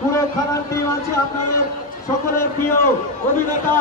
পুরো খানার টিম আছে আপনাদের সকলের প্রিয় অভিনেতা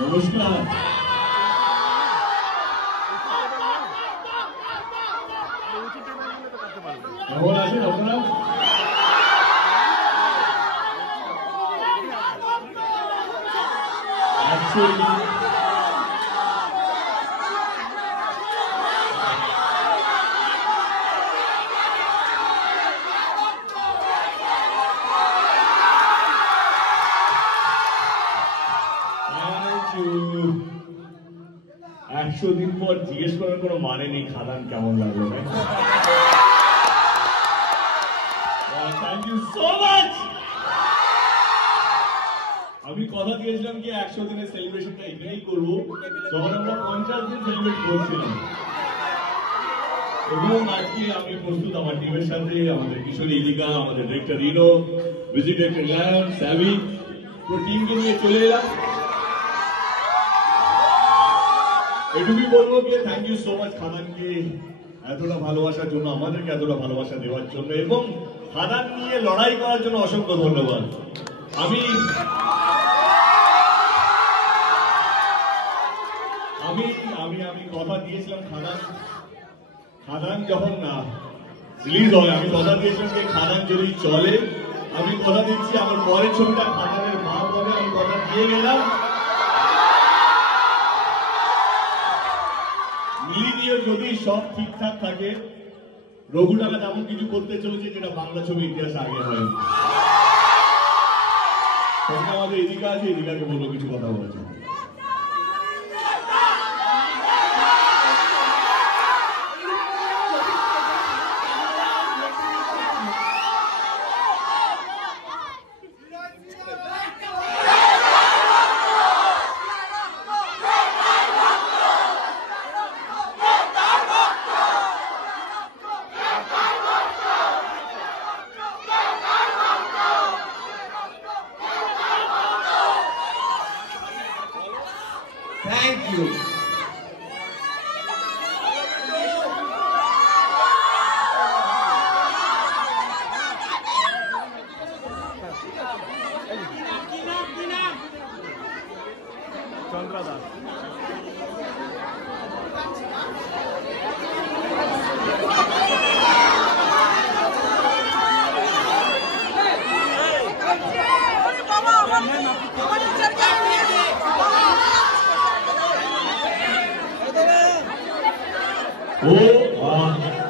নমস্কার। কেমন আছেন আপনারা? একশো দিন পর জিজ্ঞেস করার কোনো মানে নেই খাদান কেমন লাগলো। Thank you so much. আমি কথা দিয়েছিলাম কি 100 দিনের সেলিব্রেশনটা এখানেই করবো, যখন আমরা 50 দিন সেলিব্রেট করছিলাম। এবং আজকে আমি প্রস্তুত আমার টিমের সাথে, আমাদের কিশোরী ইলিকা, আমাদের ডিরেক্টর রিনো, মিউজিক ডিরেক্টর লায়ন, স্যাভি, পুরো টিমকে নিয়ে চলে এলাম। এটুকুই বলবো যে থ্যাংক ইউ সো মাচ খাদানকে এতটা ভালোবাসার জন্য, আমাদেরকে এতটা ভালোবাসা দেওয়ার জন্য এবং খাদান নিয়ে লড়াই করার জন্য অসংখ্য ধন্যবাদ। আমি আমি আমি আমি কথা দিয়েছিলাম খাদান যখন রিলিজ হয়, আমি কথা দিয়েছিলাম যে খাদান যদি চলে, আমি কথা দিচ্ছি আমার পরের ছবিটা খাদানের মা বলে, আমি কথা দিয়ে গেলাম। মিলিয়ে যদি সব ঠিকঠাক থাকে, রঘু ডাকাত এমন কিছু করতে চলেছে যেটা বাংলা ছবি ইতিহাসে আগে হয়। সঙ্গে আমাদের এদিকা আছে, এদিকাকে বলবো কিছু কথা বলছে।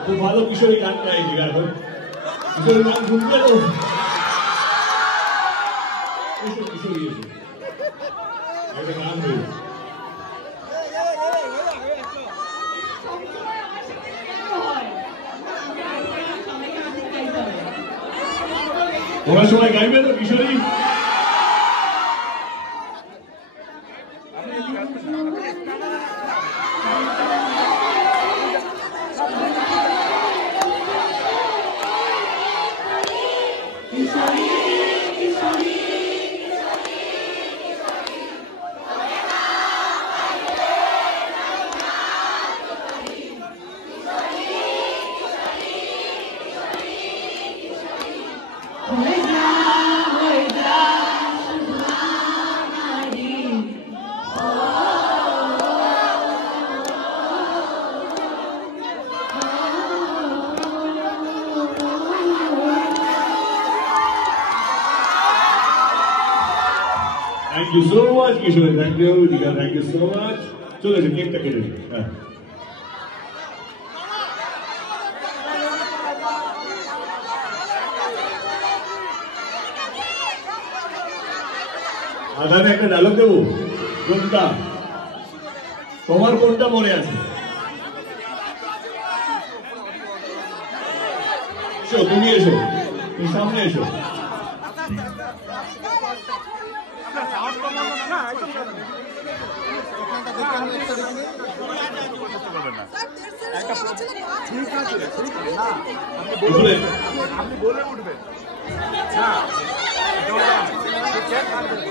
খুব ভালো কিশোরী গান গাই এখন কিশোরী গান শুনতে তো কিশোরী একটা গান হয়েছে তোমরা সবাই গাইবে তো কিশোরী Thank you so much, Kishore. Thank you, Dika. Thank you so much. চলে যান কেকটা কেটে দিন হ্যাঁ আগামী একটা ডায়লগ দেবো কোনটা তোমার কোনটা মনে আছে এসো তুমি এসো তুমি সামনে এসো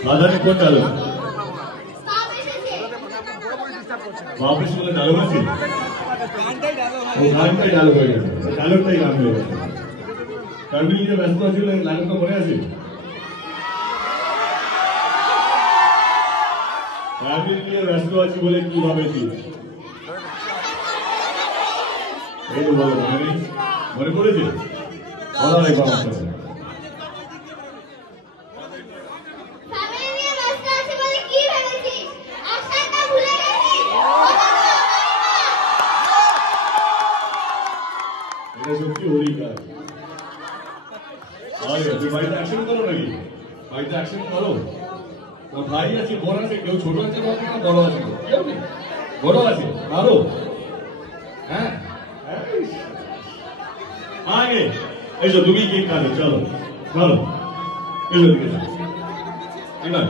বাজারে কোন ডায়লগ वापस बोले डायलॉग আছে ও গানটাই ডায়লগ হয়ে গেছে ডায়লগটাই গান হয়ে গেছে কারণ যে ব্যস্ত ছিল ডায়লগটা মনে আছে আমি নিয়ে ব্যস্ত আছি বলে কি ভাবেছি এই তো বলো মনে পড়েছে বলা নাই বাবা সত্যি হরি কাজ তুই বাড়িতে অ্যাকশন করো নাকি বাড়িতে অ্যাকশন করো তোর ভাই আছে বড় আছে কেউ ছোট আছে বড় আছে বড় আছে আরো হ্যাঁ আগে এসো তুমি কি কাজে চলো চলো এসো দিকে এবার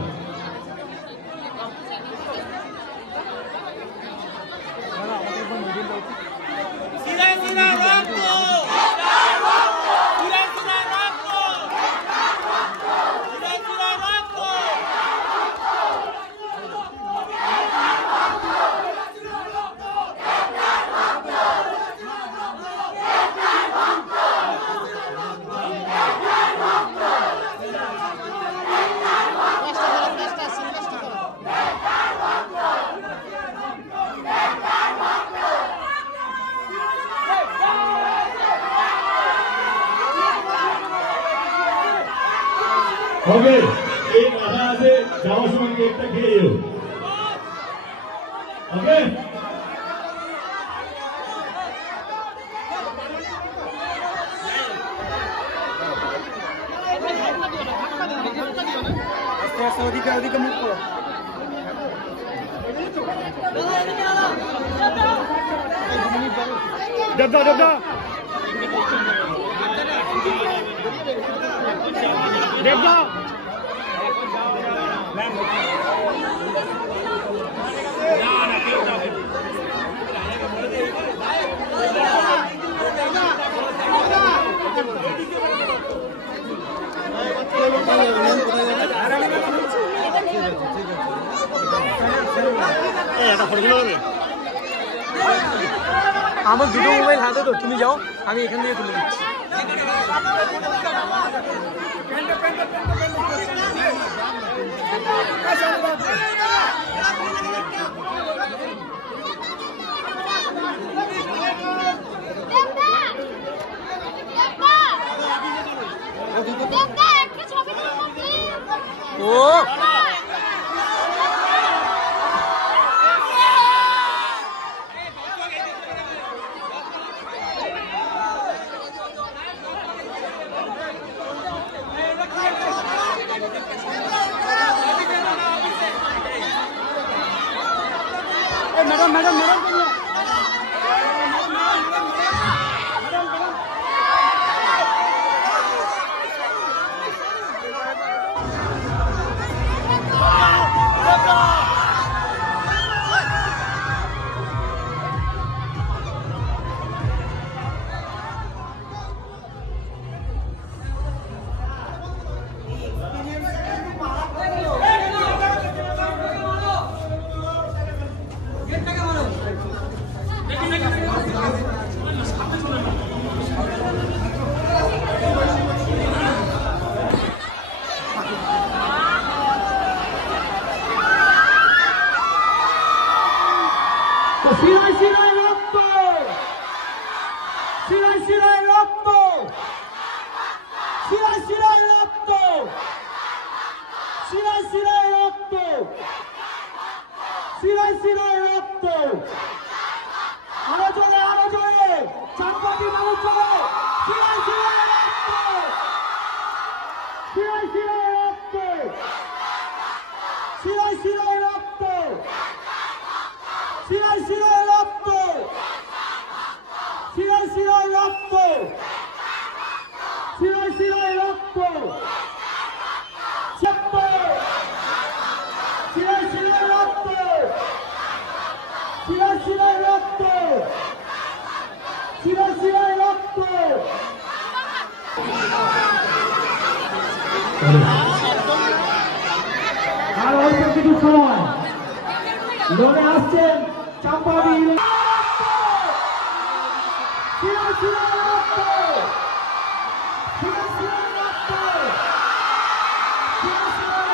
ওকে এই কথা আছে যাওয়ার সময় কেকটা খেয়ে যেও ওকে ওদিকে ওদিকে মুখ করো দাদা দাদা দেবদা আমার দুটো মোবাইল হাতে তো তুমি যাও আমি এখান থেকে তুলে দিচ্ছি ও শিরায় শিরায় রক্ত, শিরায় শিরায় রক্ত, শিরায় শিরায় রক্ত, শিরায় শিরায় রক্ত, শিরায় শিরায় রক্ত। আরো জোরে চাঁদপাটি মানুষ চলে। শিরায় শিরায় রক্ত, শিরায় শিরায় রক্ত, শিরায় শিরায় রক্ত, শিরায় শিরায় রক্ত, শিরায় শিরায় রক্ত, শিরায় শিরায় রক্ত, শিরায় শিরায় রক্ত, শিরায় শিরায় রক্ত, শিরায় শিরায় রক্ত। আর অল্প কিছু সময় লড়ে আসছেন চাঁপাবি। শিরায় শিরায় রক্ত, শিরায় শিরায় রক্ত, শিরায় শিরায়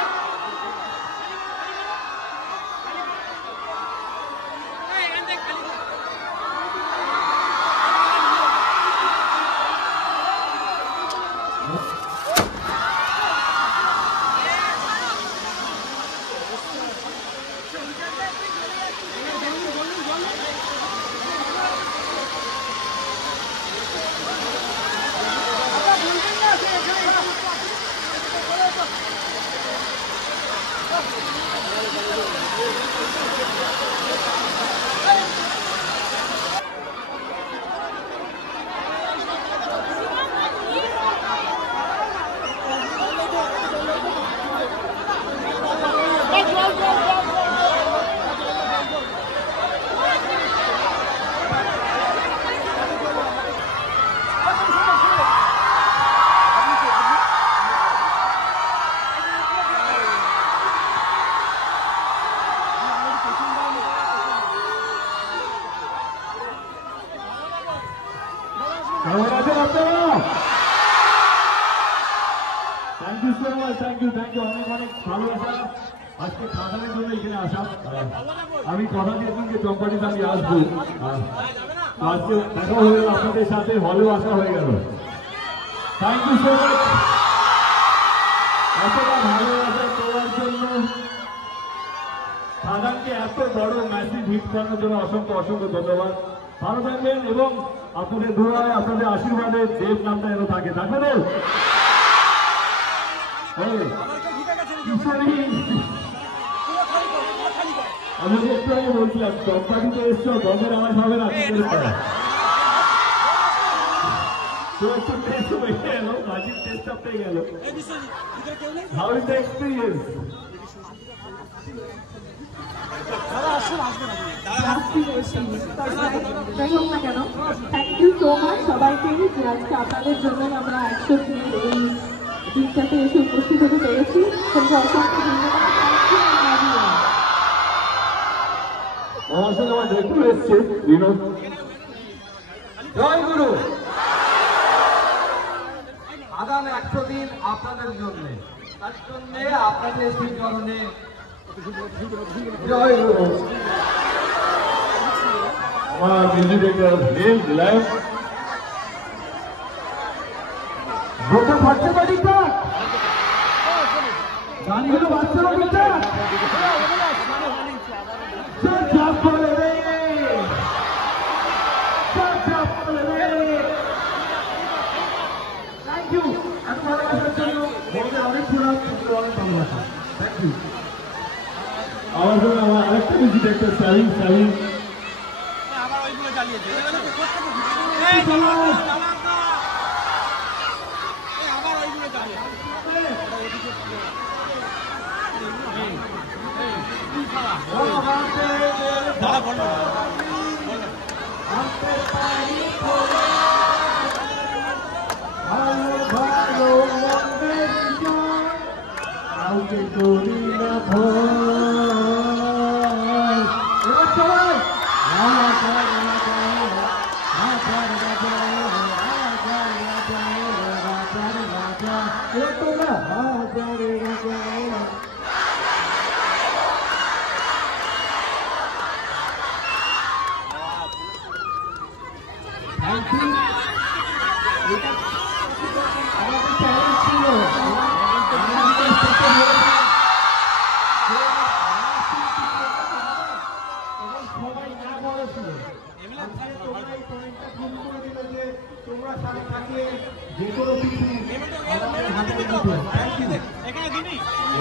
thank you so much, thank you অনেক অনেক ভালোবাসা। আজকে খাদানের জন্য এখানে আসা। আমি কথা দিয়েছি যে চম্পাটিতে আমি আসবো, আজকে দেখা হয়ে গেল আপনাদের সাথে, হলেও আসা হয়ে গেল। থ্যাংক ইউ সো মাচ, এতটা ভালোবাসা করার জন্য, খাদানকে এত বড় ম্যাসিভ হিট করার জন্য অসংখ্য অসংখ্য ধন্যবাদ। ভালো থাকবেন এবং আপনাদের দোয়ায় আপনাদের আশীর্বাদে দেব নামটা যেন থাকে। থাকবেন আমি একটু আগে বলছিলাম চম্পাটিতে এসছো, গঙ্গের আওয়াজ হবে না, তো একটু টেস্ট হয়ে গেল, বাজির টেস্টটা পেয়ে গেল। How is the experience? যাই হোক না কেন, থ্যাংক ইউ সো মাচ সবাইকে যে আজকে আপনাদের জন্যই আমরা 100 দিনের এই দিনটাতে এসে উপস্থিত হতে পেরেছি। অসংখ্য ধন্যবাদ। আমার সঙ্গে আমার দেখতে এসছে বিনোদ। জয় গুরু। আগামী 100 দিন আপনাদের জন্য, তার জন্য আপনাদের সেই কারণে জয় গুরু। আমার মিউজিক ডিরেক্টর নীল দিলাম। ভোটে খরচা বাড়ি কাট, গানগুলো বাচ্চারা দিচ্ছে। থ্যাংক ইউ, এত ভালোবাসার জন্য অনেক প্রণাম, অনেক ভালোবাসা। Thank you. আমার সঙ্গে আমার আরেকটা মিউজিক ডিরেক্টর সাহিল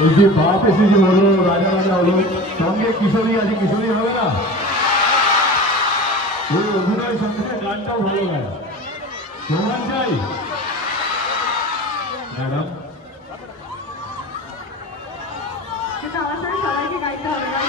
ওই যে বাপ এসেছে হলো, রাজা রাজা হলো, সঙ্গে কিশোরী আছে, কিশোরী হবে না? ওই অভিনয়ের সঙ্গে গানটাও ভালো গায়। সমান চাই ম্যাডাম, কিন্তু আমার সাথে সবাইকে গাইতে হবে না,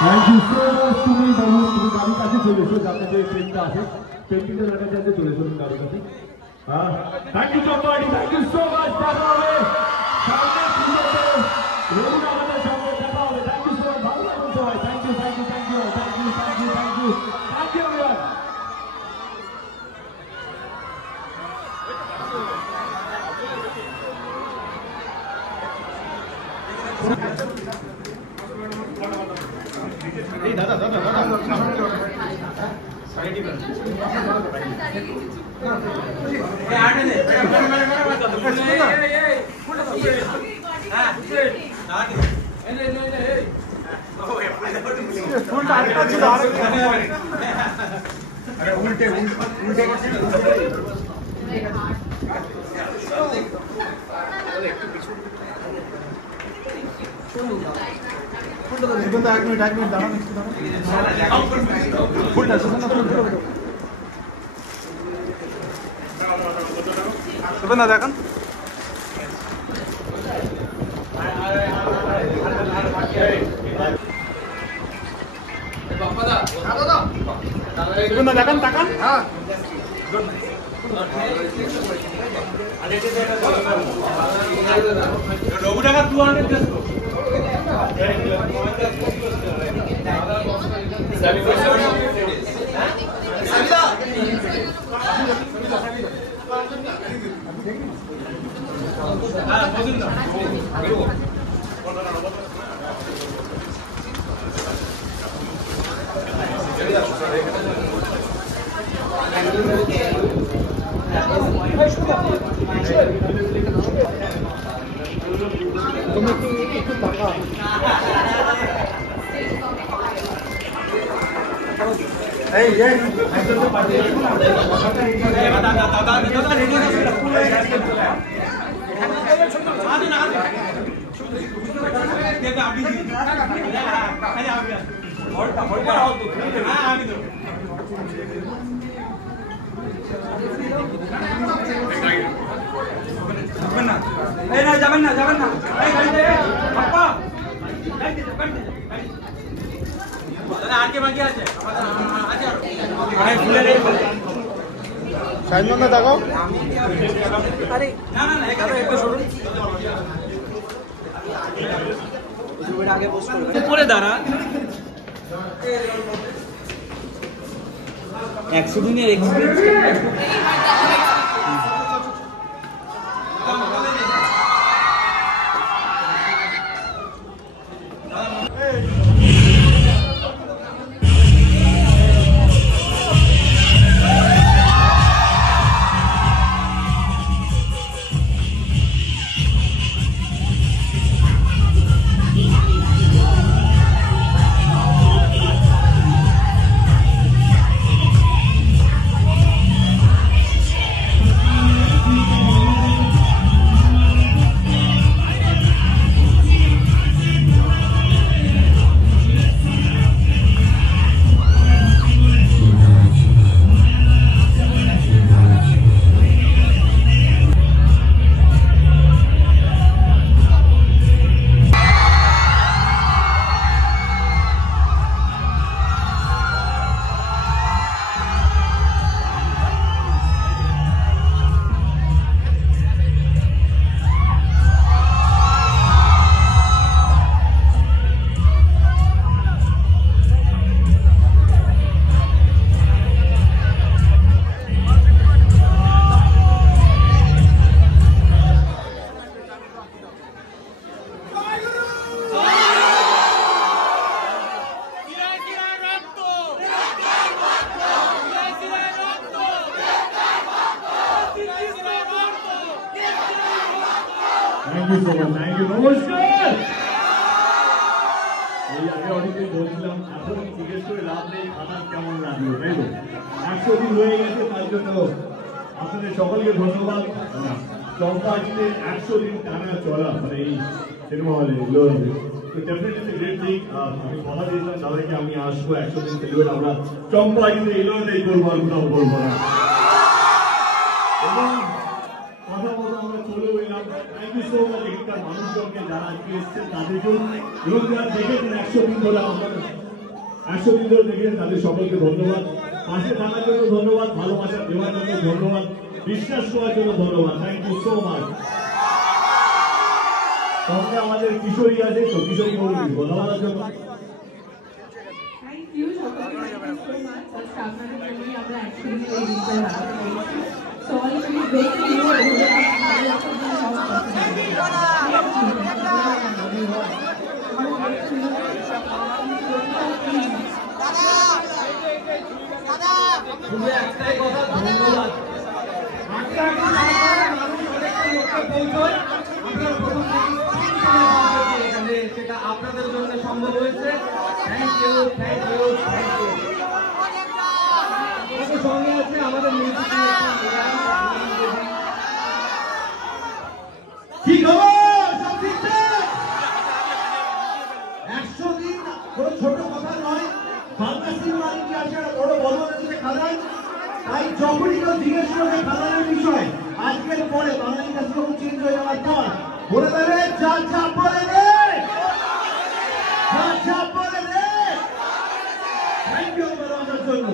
থ্যাংক ইউ সো মাচ। তুমি বাবু, তুমি গাড়ির কাছে চলে এসো, যাতে যে ট্রেনটা আছে ট্রেনটিতে দেখা যাচ্ছে, চলে এসো তুমি গাড়ির কাছে। হ্যাঁ, থ্যাংক ইউ চম্পাটি, থ্যাংক ইউ সো মাচ। দেখা হবে সামনের পুজোতে, রবীন্দ্র আমাদের সঙ্গে দেখা হবে। থ্যাংক ইউ সো মাচ, ভালো থাকুন সবাই। Thank you, thank you, thank you, thank you, thank you, thank you, thank you everyone. উল্টে এক মিনিট দাঁড়ান, শুভেন দা দেখেন। শুভেন দা দেখেন, তাকান। রঘু টাকা 200 যাবেন না আজকে বাকি আছে সাইনন্দা দেখাও। আরে না একটু শুনুন, আগে পোস্ট করবে পরে দাঁড়া 100 দিনের experience. Thank you so much, thank you, নমস্কার। এই আগে অনেকেই বলছিলাম, এখন জিজ্ঞেস করে লাভ নেই খাদান কেমন লাগলো, তাই তো? 100 দিন হয়ে গেছে, তার জন্য আপনাদের সকলকে ধন্যবাদ। চম্পাজিতে 100 দিন টানা চলা, মানে এই সিনেমা হলে এগুলো তো ডেফিনেটলি গ্রেট থিং। আমি কথা দিয়েছিলাম দাদাকে আমি আসবো 100 দিন সেলিব্রেট আমরা চম্পাজিতে এলোটাই করবো, আর কোথাও করবো না। এবং কথা বলতে আমরা চলে এলাম। থ্যাংক ইউ সো মাচ এখানকার মানুষজনকে যারা আজকে এসছেন তাদেরকেও, এবং যারা দেখেছেন 100 দিন ধরে আমরা 100 দিন ধরে দেখেছেন তাদের সকলকে ধন্যবাদ। পাশে থাকার জন্য ধন্যবাদ, ভালোবাসা দেওয়ার জন্য ধন্যবাদ, বিশ্বাস করার জন্য ধন্যবাদ। Thank you so much. সঙ্গে আমাদের কিশোরী আছে, তো কিশোরী বলবি কথা বলার জন্য। থ্যাংক ইউ সকলকে, থ্যাংক ইউ সো মাচ। আজকে আপনাদের জন্যই আমরা অ্যাকচুয়ালি এই দিনটা রাখতে পেরেছি। সো অনেকগুলি ব্রেক নিয়ে একটাই কথা, ধন্যবাদ। সেটা আপনাদের জন্য সম্ভব হয়েছে। Thank you, thank you, thank you. আমাদের সঙ্গে আছে আমাদের মিউজিক কি খবর? সব ঠিকঠাক? 100 দিন কোনো ছোট কথা নয়। বাংলা সিনেমার ইতিহাসে একটা বড় বদল এনেছে খাদান। তাই যখনই কেউ জিজ্ঞেস করবে খাদানের বিষয়, আজকের পরে বাংলা ইন্ডাস্ট্রি চেঞ্জ হয়ে যাওয়ার পর বলে দেবে যা যা বলে দে, যা যা বলে দে। থ্যাংক ইউ ভালোবাসার জন্য।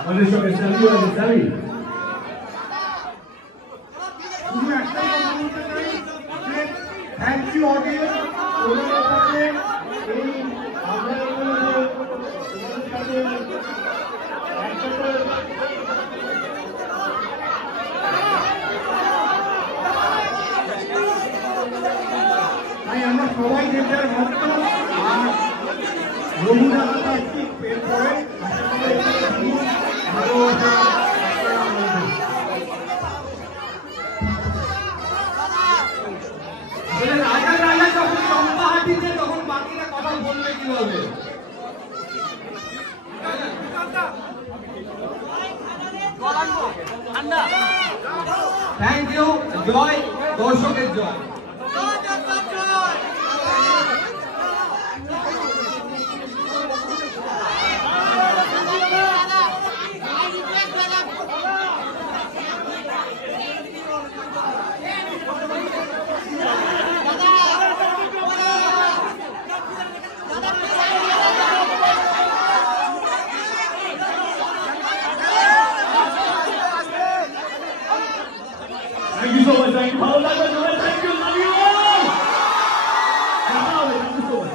আমাদের সঙ্গে স্যালু আছে, স্যালি। শুধু একটাই কথা বলতে চাই, থ্যাংক ইউ অডিয়েন্স। ওনাদের সাথে এই আপনাদের সাথে তাই আমরা সবাই যে যার ভক্ত। আর রঘুদা দাদা একটি এরপরে রাজা রাজা যখন চম্পা হাঁটিছে তখন বাকিরা কথা বলবে কিভাবে? থ্যাংক ইউ, জয় দর্শকের জয়। Thank you so much, thank you. ভালো লাগবে সবাই, thank you, love you all. দেখা হবে, thank you so much.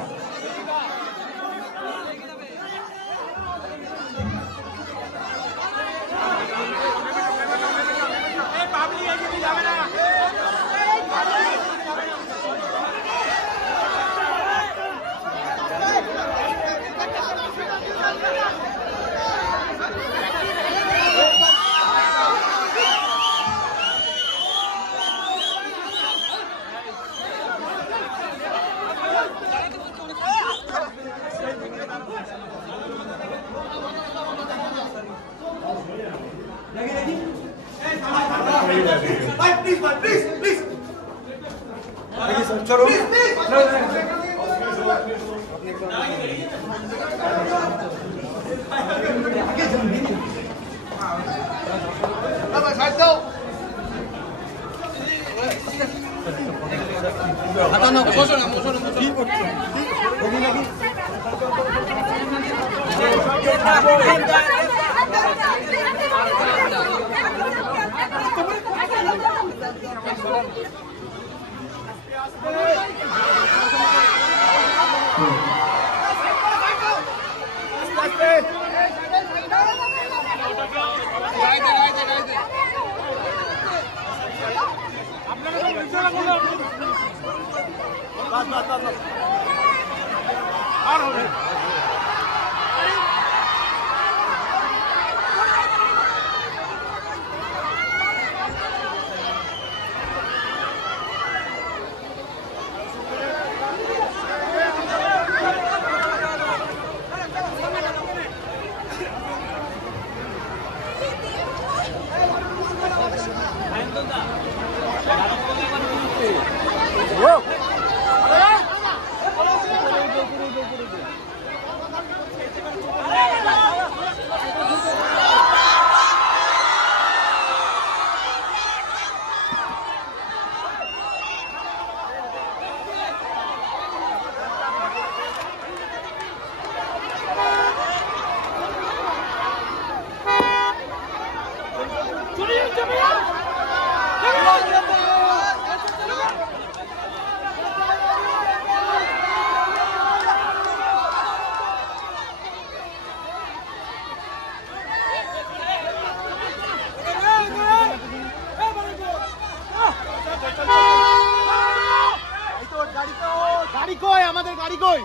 গাড়ি কই আমাদের গাড়ি কই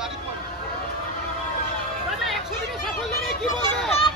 গাড়ি কই 100 দিনের সাফল্য নিয়ে কি বলবে